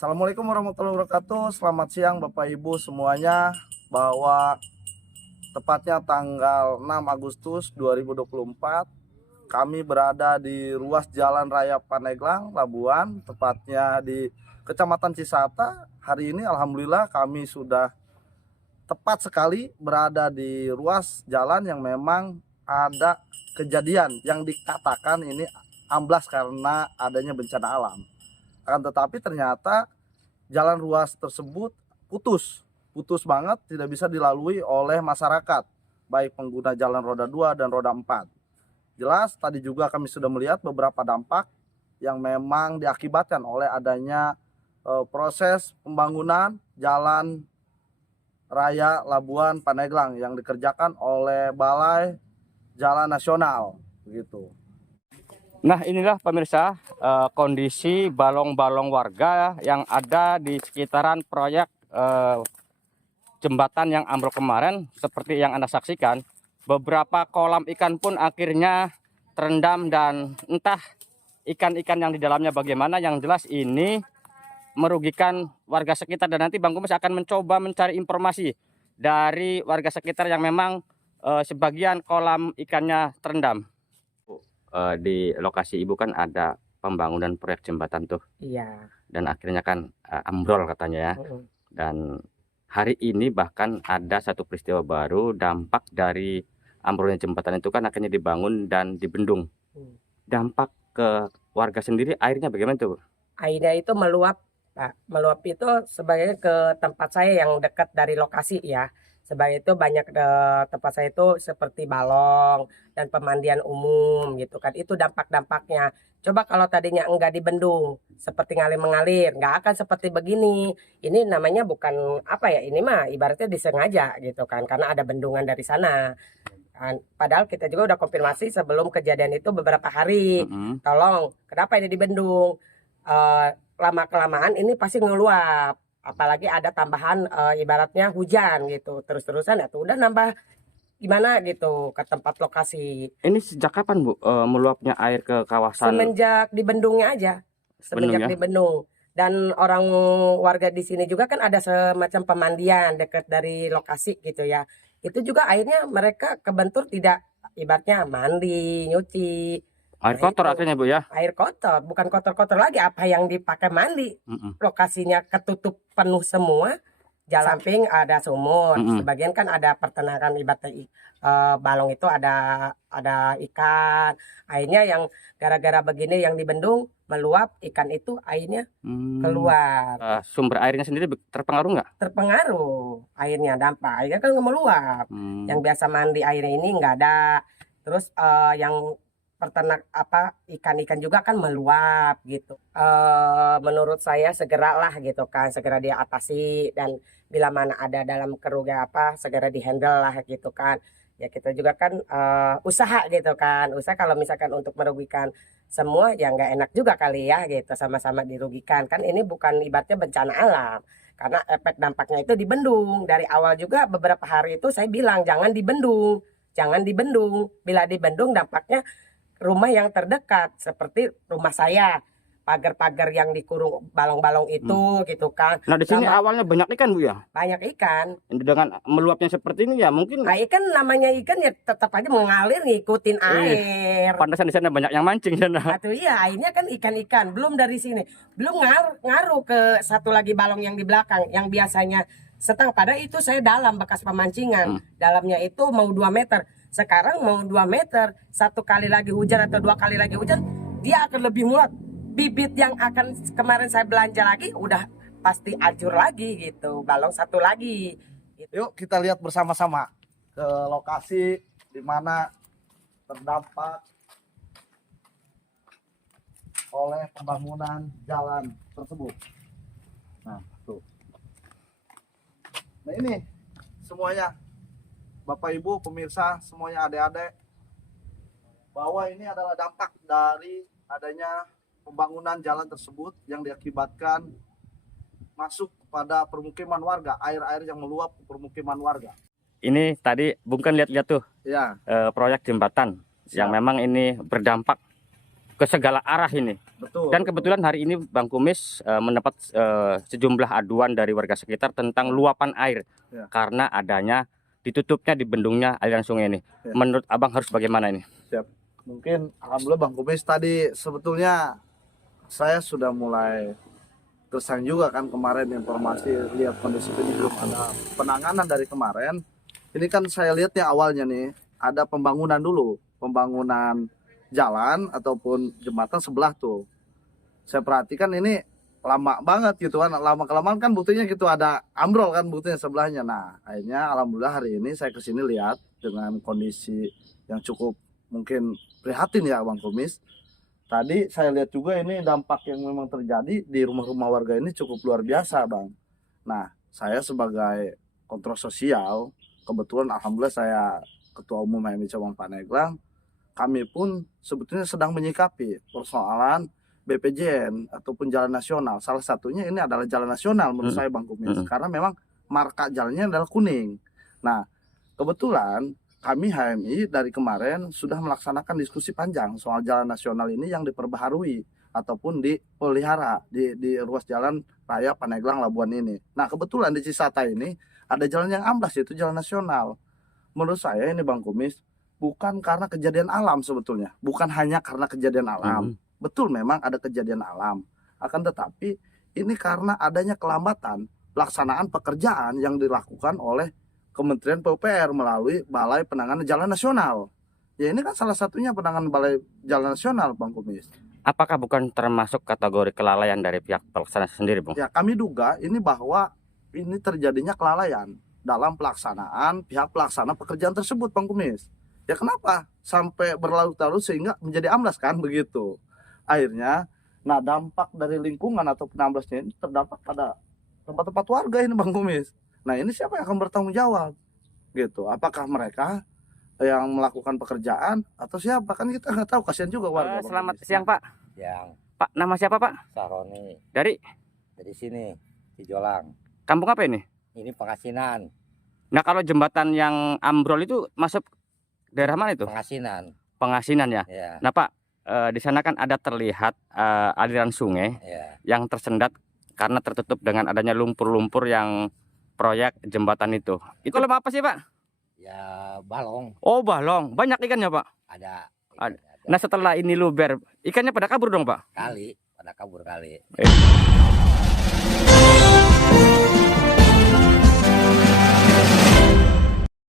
Assalamualaikum warahmatullahi wabarakatuh. Selamat siang Bapak Ibu semuanya. Bahwa tepatnya tanggal 6 Agustus 2024 kami berada di ruas Jalan Raya Pandeglang, Labuan, tepatnya di Kecamatan Cisata. Hari ini alhamdulillah kami sudah tepat sekali berada di ruas jalan yang memang ada kejadian yang dikatakan ini amblas karena adanya bencana alam. Akan tetapi ternyata jalan ruas tersebut putus banget, tidak bisa dilalui oleh masyarakat, baik pengguna jalan roda 2 dan roda 4. Jelas tadi juga kami sudah melihat beberapa dampak yang memang diakibatkan oleh adanya proses pembangunan jalan raya Labuan Pandeglang yang dikerjakan oleh Balai Jalan Nasional begitu. Nah, inilah pemirsa kondisi balong-balong warga yang ada di sekitaran proyek jembatan yang ambruk kemarin. Seperti yang Anda saksikan, beberapa kolam ikan pun akhirnya terendam dan entah ikan-ikan yang di dalamnya bagaimana. Yang jelas ini merugikan warga sekitar, dan nanti Bang Kumis akan mencoba mencari informasi dari warga sekitar yang memang sebagian kolam ikannya terendam. Di lokasi Ibu kan ada pembangunan proyek jembatan tuh. Iya. Dan akhirnya kan ambrol katanya ya. Dan hari ini bahkan ada satu peristiwa baru, dampak dari ambrolnya jembatan itu kan akhirnya dibangun dan dibendung. Dampak ke warga sendiri, airnya bagaimana tuh? Airnya itu meluap, Pak. Meluap itu sebagai ke tempat saya yang dekat dari lokasi ya. Sebagai itu banyak tempat saya itu seperti balong dan pemandian umum gitu kan. Itu dampak-dampaknya. Coba kalau tadinya enggak dibendung, seperti ngalir mengalir, nggak akan seperti begini. Ini namanya bukan apa ya, ini mah ibaratnya disengaja gitu kan, karena ada bendungan dari sana. Padahal kita juga udah konfirmasi sebelum kejadian itu beberapa hari. Tolong, kenapa ini dibendung? Lama-kelamaan ini pasti ngeluap. Apalagi ada tambahan ibaratnya hujan gitu terus-terusan, itu udah nambah gimana gitu ke tempat lokasi. Ini sejak kapan Bu meluapnya air ke kawasan? Semenjak di bendungnya aja, semenjak Bendung, ya? di bendung. Dan orang warga di sini juga kan ada semacam pemandian dekat dari lokasi gitu ya. Itu juga airnya mereka kebentur tidak ibaratnya mandi, nyuci. Air Nah, kotor itu akhirnya Bu ya? air kotor, bukan kotor-kotor lagi, apa yang dipakai mandi. Lokasinya ketutup penuh semua. Jalan samping ada sumur, sebagian kan ada peternakan ibaratnya balong itu ada ikan. Airnya yang gara-gara begini yang dibendung meluap, ikan itu airnya keluar. Sumber airnya sendiri terpengaruh nggak? Terpengaruh airnya, dampak airnya kan meluap. Yang biasa mandi airnya ini nggak ada. Terus yang peternak ikan-ikan juga kan meluap gitu. Menurut saya segeralah gitu kan, segera diatasi, dan bila mana ada dalam kerugian segera dihandle lah gitu kan. Ya kita juga kan usaha gitu kan, usaha kalau misalkan untuk merugikan semua ya nggak enak juga kali ya gitu, sama-sama dirugikan kan. Ini bukan ibaratnya bencana alam, karena efek dampaknya itu dibendung. Dari awal juga beberapa hari itu saya bilang jangan dibendung, jangan dibendung. Bila dibendung dampaknya rumah yang terdekat seperti rumah saya, pagar-pagar yang dikurung balong-balong itu gitu kan. Nah, di sini awalnya banyak ikan Bu ya? Banyak ikan. Dengan meluapnya seperti ini ya mungkin. Nah, ikan namanya ikan ya tetap aja mengalir ngikutin air. Pantesan di sana banyak yang mancing sana. Atau iya, airnya kan ikan-ikan. Belum dari sini, belum ngaruh ke satu lagi balong yang di belakang yang biasanya setengah. Padahal itu saya dalam bekas pemancingan. Dalamnya itu mau 2 meter. Sekarang mau 2 meter, satu kali lagi hujan atau 2 kali lagi hujan, dia akan lebih muat. Bibit yang akan kemarin saya belanja lagi, udah pasti hancur lagi gitu. Balong satu lagi. Yuk kita lihat bersama-sama ke lokasi di mana terdampak oleh pembangunan jalan tersebut. Nah, tuh. Nah ini semuanya, Bapak Ibu pemirsa semuanya, adik-adik, bahwa ini adalah dampak dari adanya pembangunan jalan tersebut yang diakibatkan masuk pada permukiman warga, air-air yang meluap ke permukiman warga. Ini tadi Bung kan lihat-lihat tuh Ya. proyek jembatan yang memang ini berdampak ke segala arah ini. Betul. Dan kebetulan hari ini Bang Kumis mendapat sejumlah aduan dari warga sekitar tentang luapan air Ya. karena adanya ditutupnya di bendungnya aliran sungai ini. Ya. Menurut Abang harus bagaimana ini? Siap. Mungkin alhamdulillah Bang Kumis tadi sebetulnya saya sudah mulai kesan juga kan kemarin informasi lihat kondisi ini belum ada penanganan dari kemarin. Ini kan saya lihat yang awalnya nih ada pembangunan dulu, pembangunan jalan ataupun jembatan sebelah tuh. Saya perhatikan ini lama banget gitu kan, lama kelamaan kan buktinya gitu ada ambrol kan buktinya sebelahnya. Nah akhirnya alhamdulillah hari ini saya kesini lihat dengan kondisi yang cukup mungkin prihatin ya Bang Kumis. Tadi saya lihat juga ini dampak yang memang terjadi di rumah-rumah warga ini cukup luar biasa Bang. Nah saya sebagai kontrol sosial, kebetulan alhamdulillah saya Ketua Umum HMI Cabang Pandeglang, kami pun sebetulnya sedang menyikapi persoalan BPJN ataupun jalan nasional. Salah satunya ini adalah jalan nasional menurut saya Bang Kumis. Karena memang marka jalannya adalah kuning. Nah kebetulan kami HMI dari kemarin sudah melaksanakan diskusi panjang soal jalan nasional ini yang diperbaharui ataupun dipelihara di ruas jalan raya Pandeglang Labuan ini. Nah kebetulan di Cisata ini ada jalan yang amblas yaitu jalan nasional. Menurut saya ini Bang Kumis bukan karena kejadian alam sebetulnya, bukan hanya karena kejadian alam. Betul memang ada kejadian alam, akan tetapi ini karena adanya kelambatan pelaksanaan pekerjaan yang dilakukan oleh Kementerian PUPR melalui Balai Penanganan Jalan Nasional. Ya ini kan salah satunya penanganan Balai Jalan Nasional Bang Kumis. Apakah bukan termasuk kategori kelalaian dari pihak pelaksana sendiri Bang? Ya kami duga ini bahwa ini terjadinya kelalaian dalam pelaksanaan pihak pelaksana pekerjaan tersebut Bang Kumis. Ya kenapa sampai berlarut-larut sehingga menjadi amblas kan begitu. Akhirnya nah dampak dari lingkungan atau penamblasnya ini terdapat pada tempat-tempat warga ini Bang Kumis. Nah ini siapa yang akan bertanggung jawab gitu? Apakah mereka yang melakukan pekerjaan atau siapa? Kan kita nggak tahu, kasihan juga warga. Selamat siang Pak. Yang Pak, nama siapa Pak? Saroni Dari dari sini Cijolang. kampung apa ini? Ini Pengasinan, Nah kalau jembatan yang ambrol itu masuk daerah mana itu? Pengasinan. Pengasinan ya. Ya, Nah Pak, di sana kan ada terlihat aliran sungai ya. yang tersendat karena tertutup dengan adanya lumpur-lumpur yang proyek jembatan itu. Itu lama apa sih Pak? Ya balong Oh balong, banyak ikannya Pak. ada. Ada. Ada. Nah setelah ini luber, ikannya pada kabur dong Pak? Kali pada kabur kali.